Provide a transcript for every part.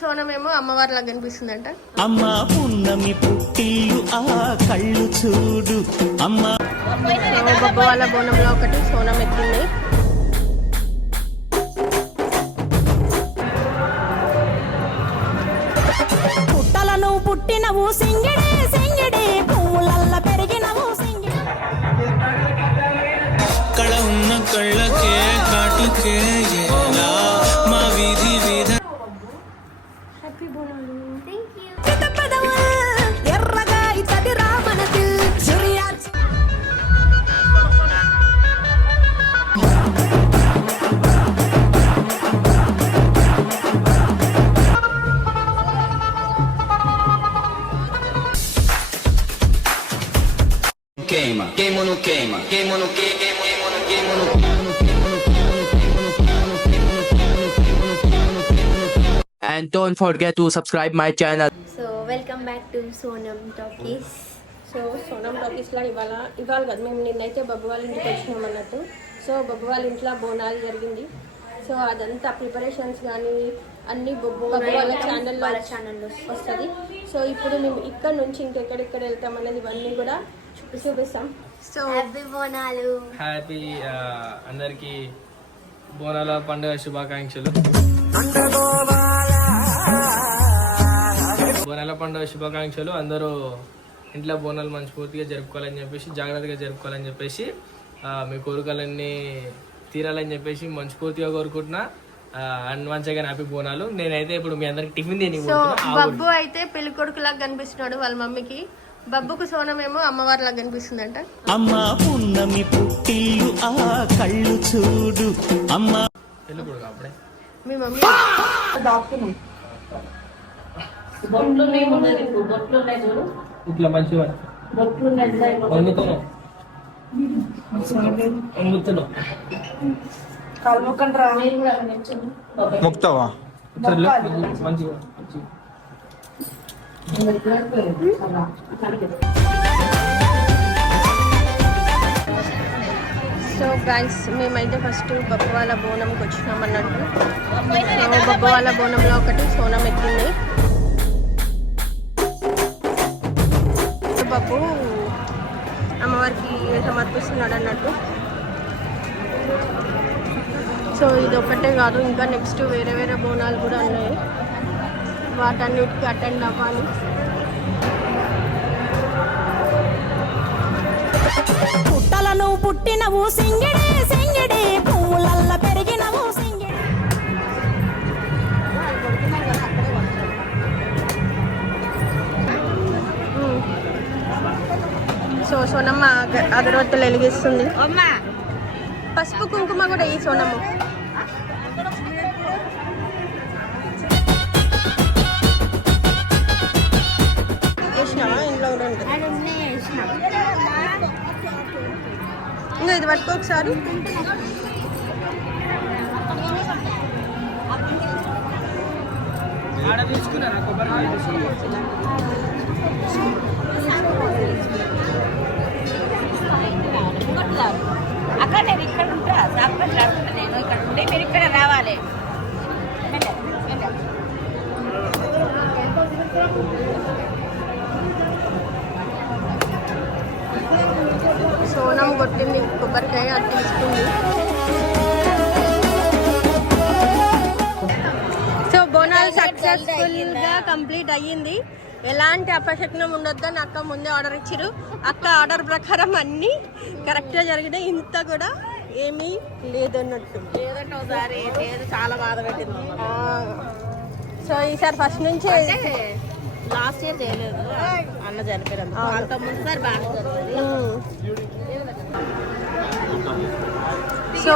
సోనమేమో అమ్మవారిలా కనిపిస్తుందంట. అమ్మ పున్నమి పుట్టిల్లు ఆ కళ్ళు చూడు అమ్మ. బొబ్బ వాళ్ళ బోనంలో ఒకటి సోనం ఎత్తింది. పుట్టలను పుట్టినవు సింగిడే సింగిడే పువ్వులల్ల పెరిగినవు సింగిడే. కళ ఉన్న కళ్ళకే కాటుకే మా వీధి వీధ. ఎర్రగా ఇతది రామనది Queima, queima no queima, queima no queima, queima no queima no queima. And don't forget to subscribe my channel. So welcome back to Sonam Talkies. So Sonam టాకీస్లో ఇవాళ కదా మేము నిన్నైతే బొబ్బు వాళ్ళ ఇంటికి వచ్చినాం అన్నట్టు. సో బొబ్బు వాళ్ళ ఇంట్లో బోనాలు జరిగింది. సో అదంతా ప్రిపరేషన్స్ కానీ అన్ని బొబ్బు వాళ్ళ ఛానల్లో వస్తుంది. సో ఇప్పుడు మేము ఇక్కడ నుంచి ఇంకెక్కడెక్కడ వెళ్తాం అనేది ఇవన్నీ కూడా చూపిస్తాం. So happy Bonalu. హ్యాపీ అందరికి బోనాల పండుగ శుభాకాంక్షలు. బోనాల పండుగ శుభాకాంక్షలు. అందరూ ఇంట్లో బోనాలు మనస్ఫూర్తిగా జరుపుకోవాలని చెప్పేసి, జాగ్రత్తగా జరుపుకోవాలని చెప్పేసి, మీ కోరికలన్నీ తీరాలని చెప్పేసి మనస్ఫూర్తిగా కోరుకుంటున్నా. And once again happy Bonalu. నేనైతే ఇప్పుడు మీ అందరికి టిఫిన్ తిని. సో బబ్బు అయితే పెళ్లి కొడుకులాగా కనిపిస్తున్నాడు వాళ్ళ మమ్మీకి. బబ్బుకు సోనమేమో అమ్మవారిలా కనిపిస్తుందంట. అమ్మ పున్నమి పుట్టిల్లు ఆ కళ్ళు చూడు అమ్మ. పెళ్లి కొడుకు అప్పుడే మీ మమ్మీ ఇట్లా మంచిగా ముక్తావా మంచిగా. సో గైస్ మేమైతే ఫస్ట్ బొబ్బ వాళ్ళ బోనంకి వచ్చినాం అన్నట్టు. సో బొబ్బ వాళ్ళ బోనంలో ఒకటి సోనం ఎక్కింది. బొబ్బు అమ్మవారికి సమర్పిస్తున్నాడు అన్నట్టు. సో ఇది ఒక్కటే కాదు, ఇంకా నెక్స్ట్ వేరే వేరే బోనాలు కూడా ఉన్నాయి. వాటన్నిటికీ అటెండ్ అవ్వాలి. పుట్టలను పుట్టినవు సింగిడే సింగిడే పువ్వులల్ల పెరిగినవు సింగిడే. సో సోనమ్మ అగరవత్తులు వెలిగిస్తుంది. పసుపు కుంకుమ కూడా ఈ సోనమ్మ. వేసినావా? ఇంట్లో కూడా ఉంటుంది. ఇంకా ఇది పట్టుకో ఒకసారి. అక్కడ నేను ఇక్కడ ఉంటా, సాపట్లాడుతున్నా. నేను ఇక్కడ ఉంటే మీరు ఇక్కడ రావాలి. సోనం కొట్టింది కొబ్బరికాయ, అది తీసుకుంది. సో బోనాలు సక్సెస్ఫుల్ గా కంప్లీట్ అయ్యింది. ఎలాంటి అపశకునం ఉండొద్దని అక్క ముందే ఆర్డర్ ఇచ్చారు. అక్క ఆర్డర్ ప్రకారం అన్ని కరెక్ట్ గా జరిగినాయి. ఇంత కూడా ఏమీ లేదన్నట్టు. చాలా బాధ పెట్టింది. సో ఈసారి ఫస్ట్ నుంచి లాస్ట్ ఇయర్ చేయలేదు, అన్న చనిపోయారు. అంత ముందుసారి బాగా సో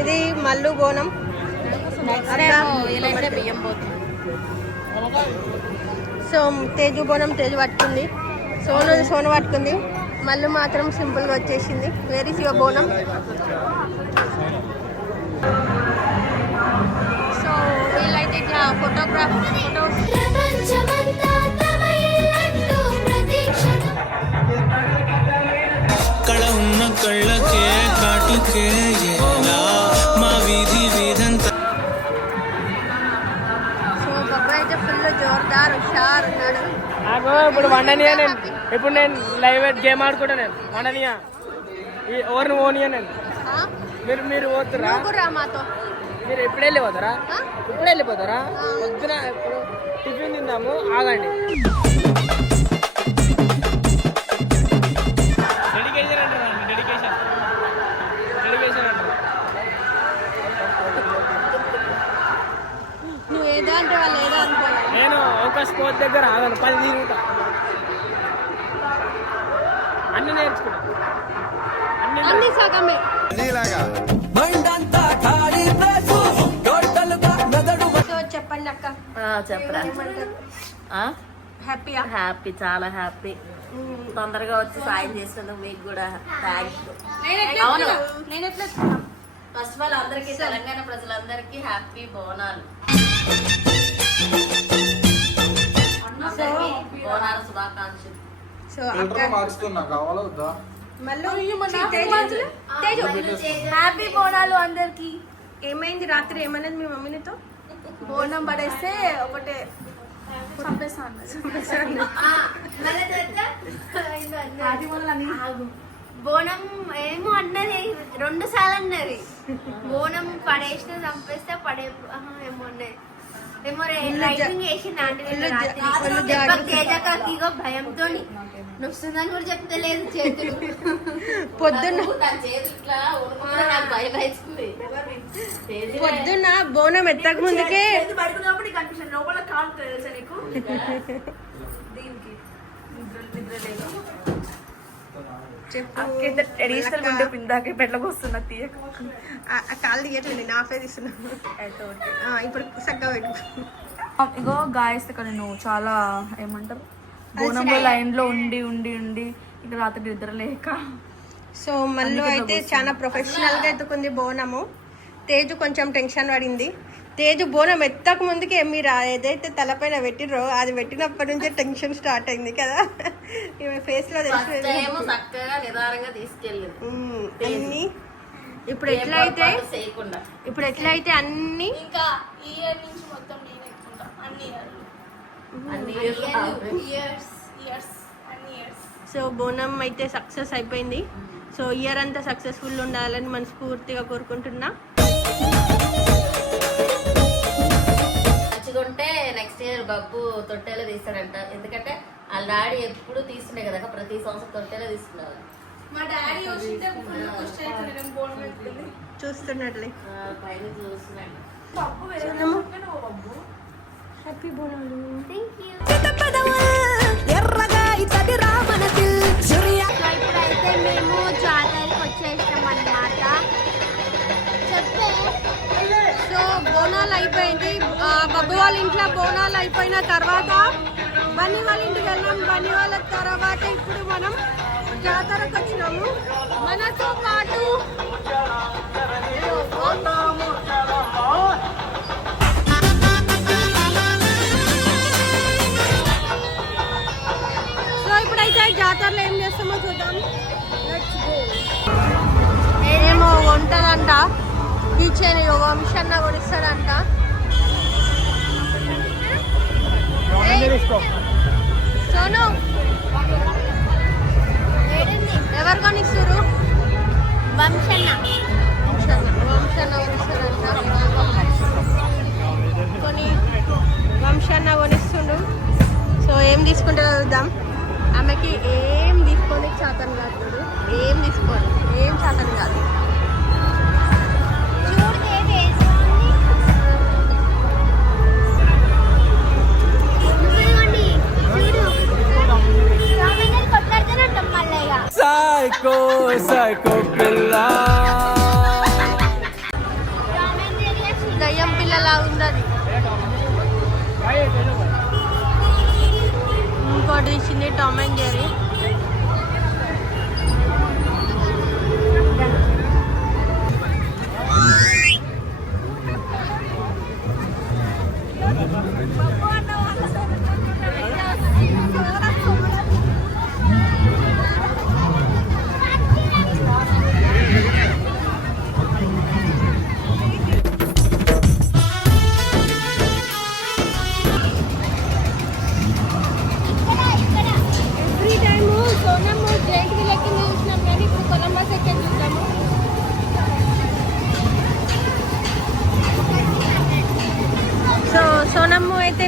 ఇది మల్లు బోనం. బియ్యం పోతుంది. సో తేజు బోనం తేజు పట్టుకుంది, సోను పట్టుకుంది. మల్లు మాత్రం సింపుల్గా వచ్చేసింది. వేర్ ఇస్ యువర్ బోనం? సో వీళ్ళైతే ఇట్లా ఫోటోస్ కళ ఉన్న కళ్ళకే కాటు హుషారు హుషారు ఉన్నాడు. నాకు ఇప్పుడు వండనియా నేను, ఇప్పుడు నేను లైవ్ గేమ్ ఆడుకుంటా, నేను వండనియా ఎవరిని ఓనియా నేను. మీరు పోతురా? నువ్వు రా మాతో. మీరు ఎప్పుడు వెళ్ళిపోతారా? ఇప్పుడు వెళ్ళిపోతారా? పొద్దున ఇప్పుడు టిఫిన్ తిందాము, ఆగండి. డెడికేషన్ అంటారు, డెడికేషన్ డెడికేషన్ అంటారు. నువ్వు ఏదో అంటే వాళ్ళు ఏదో అనుకోవాలి. నేను ఒక స్పోర్ట్ దగ్గర ఆగను, 10 తిరుగుతా, అన్ని నేర్చుకుంటా, అన్ని సగమే. సో చెప్పండి అక్క, చెప్పరా? హ్యాపీయా? హ్యాపీ, చాలా హ్యాపీ. తొందరగా వచ్చి సాయం చేసినందుకు మీకు కూడా థ్యాంక్స్. అవును, ఫస్ట్ ఆఫ్ ఆల్ అందరికీ, తెలంగాణ ప్రజలందరికీ హ్యాపీ బోనాలు. బోనాల శుభాకాంక్షలు. సో అక్క హ్యాపీ బోనాలు అందరికి. ఏమైంది రాత్రి? ఏమన్నది మీ మమ్మీనితో? బోనం పడేస్తే ఒకటే బోనం ఏమో అన్నది, 2 సార్లు అన్నది. బోనం పడేసిన చంపేస్తే పడే ఏమో అన్నది. ఏమో రైటింగ్ వేసి తేజకాకి భయంతో నొస్తుందని కూడా చెప్తలేదు. చేతులు పొద్దున్న బోనం ఎత్తక ముందుకే ట్రెడిషనల్ ఉంటే పిందాకే పెళ్ళకి వస్తున్నా తీయక కాళ్ళు తీయట్లేదు, నా ఫేస్ ఇస్తున్నా. ఇప్పుడు చక్కగా పెట్టు. ఇగో గాయస్, ఇక్కడ నేను చాలా ఏమంటారు బోనంలో లైన్ లో ఉండి ఉండి ఉండి ఇక రాత్రి నిద్ర లేక. సో మళ్ళీ అయితే చాలా ప్రొఫెషనల్ గా ఎత్తుకుంది బోనము. తేజు కొంచెం టెన్షన్ పడింది. తేజు బోనం ఎత్తక ముందుకే మీరు ఏదైతే తలపైన పెట్టిరో అది పెట్టినప్పటి నుంచే టెన్షన్ స్టార్ట్ అయింది కదా. ఈమె ఫేస్ లో తెలిసి చక్కగా నిదానంగా తీసుకెళ్ళింది అన్ని. ఇప్పుడు ఎట్లయితే అన్ని ఇంకా ఈ ఇయర్ నుంచి మొత్తం నేను ఎక్కుంటా. అన్ని ఇయర్స్. సో బోనం అయితే సక్సెస్ అయిపోయింది. సో ఇయర్ అంతా సక్సెస్ఫుల్ ఉండాలని మనస్ఫూర్తిగా కోరుకుంటున్నా. మంచిగుంటే నెక్స్ట్ ఇయర్ బబ్బు తొట్టెలో తీస్తాడంట. ఎందుకంటే వాళ్ళ డాడీ ఎప్పుడు తీస్తుండే కదా, ప్రతి సంవత్సరం తొట్టెలో తీసుకున్నారు. మా డాడీ చూస్తున్నట్లే పైన చూస్తున్నాడు. హ్యాపీ బోనాలు. ఎర్రగా ఇతడి రామనతి సూర్య. ఇప్పుడైతే మేము జాతరకి వచ్చేసాం అన్నమాట. సో బోనాలు అయిపోయింది. బబ్బు వాళ్ళ ఇంట్లో బోనాలు అయిపోయిన తర్వాత బన్నీ వాళ్ళ ఇంటికి వెళ్ళాం. బన్నీ వాళ్ళ తర్వాత ఇప్పుడు మనం జాతరకు వచ్చినాము. మనతో పాటు సో ఇప్పుడైతే జాతరలో ఏం చేస్తామో చూద్దాం. ఏమో ఉంటుందంట, కిచెన్ వంశన్న కొనిస్తాడంట. సోను ఎవరు కొనిస్తారు? వంశన్న వంశన్న కొనిస్తుండు. సో ఏం తీసుకుంటారో చూద్దాం. ఆమెకి ఏం తీసుకొని చేతను కాదు, ఏం తీసుకోవాలి, ఏం చేతను కాదు. దయ్యం పిల్లలా ఉన్నది. ఇంకోటి చిన్న టామ్ అండ్ జెర్రీ.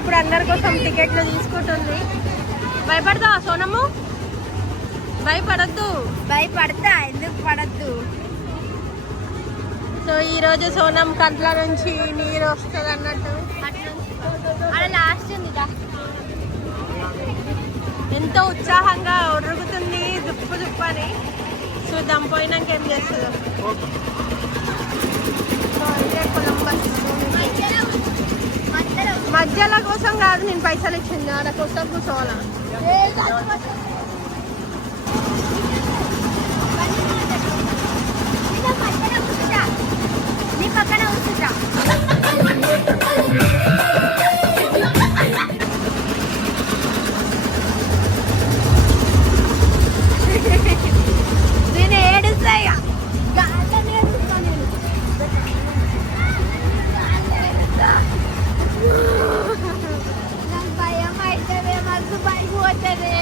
ఇప్పుడు అందరి కోసం టికెట్లు తీసుకుంటుంది. భయపడతావా సోనము? భయపడద్దు. భయపడతా, ఎందుకు పడద్దు. సో ఈరోజు సోనం కంట్ల నుంచి నీరు వస్తుంది అన్నట్టు. అక్కడ లాస్ట్ ఉంది. ఎంతో ఉత్సాహంగా ఉరుగుతుంది దుప్పు దుప్పు అని. చూద్దాం పోయినాక ఏం చేస్తుందో. సో ఇదే కొలంబస్. మధ్యలో కోసం కాదు నేను పైసలు ఇచ్చింది, ఆడ కోసం కూర్చోవాలా. నీ పక్కన కూర్చుంటా. నేను ఏడుస్తాయి. నాకు భయం అవుతుంది, మస్తు భయం పోతుంది.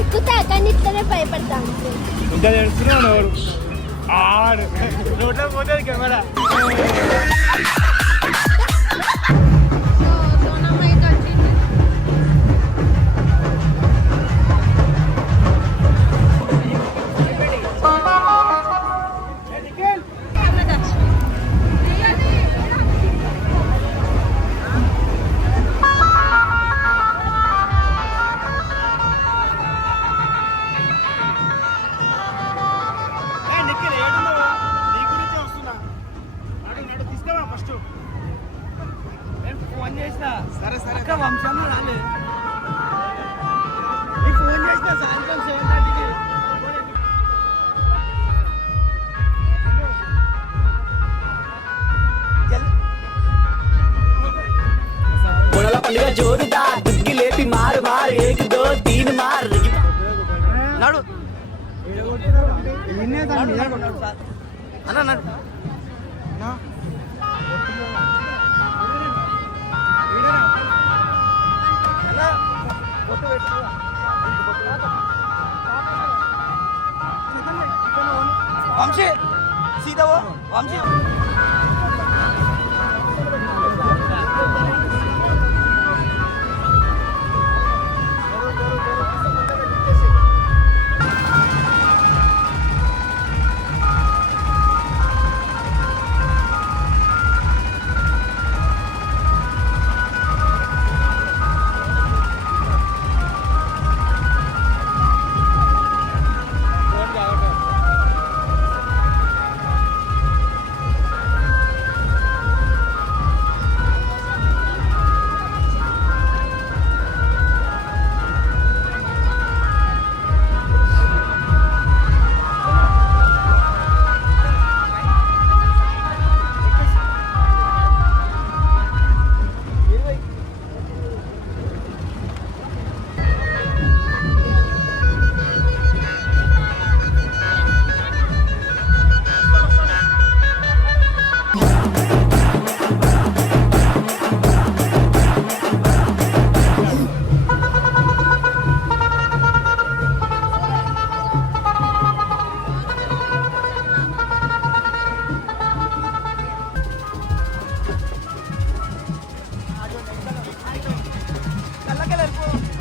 ఎక్కుతా కానీ ఇట్లనే భయపడతాను. जोरदार दुक्की लेपी मार मार 1 2 3 मार नाडू అన్న నడు వంశీ సీదా వంశీ కళ్ళకెళ్ళిపో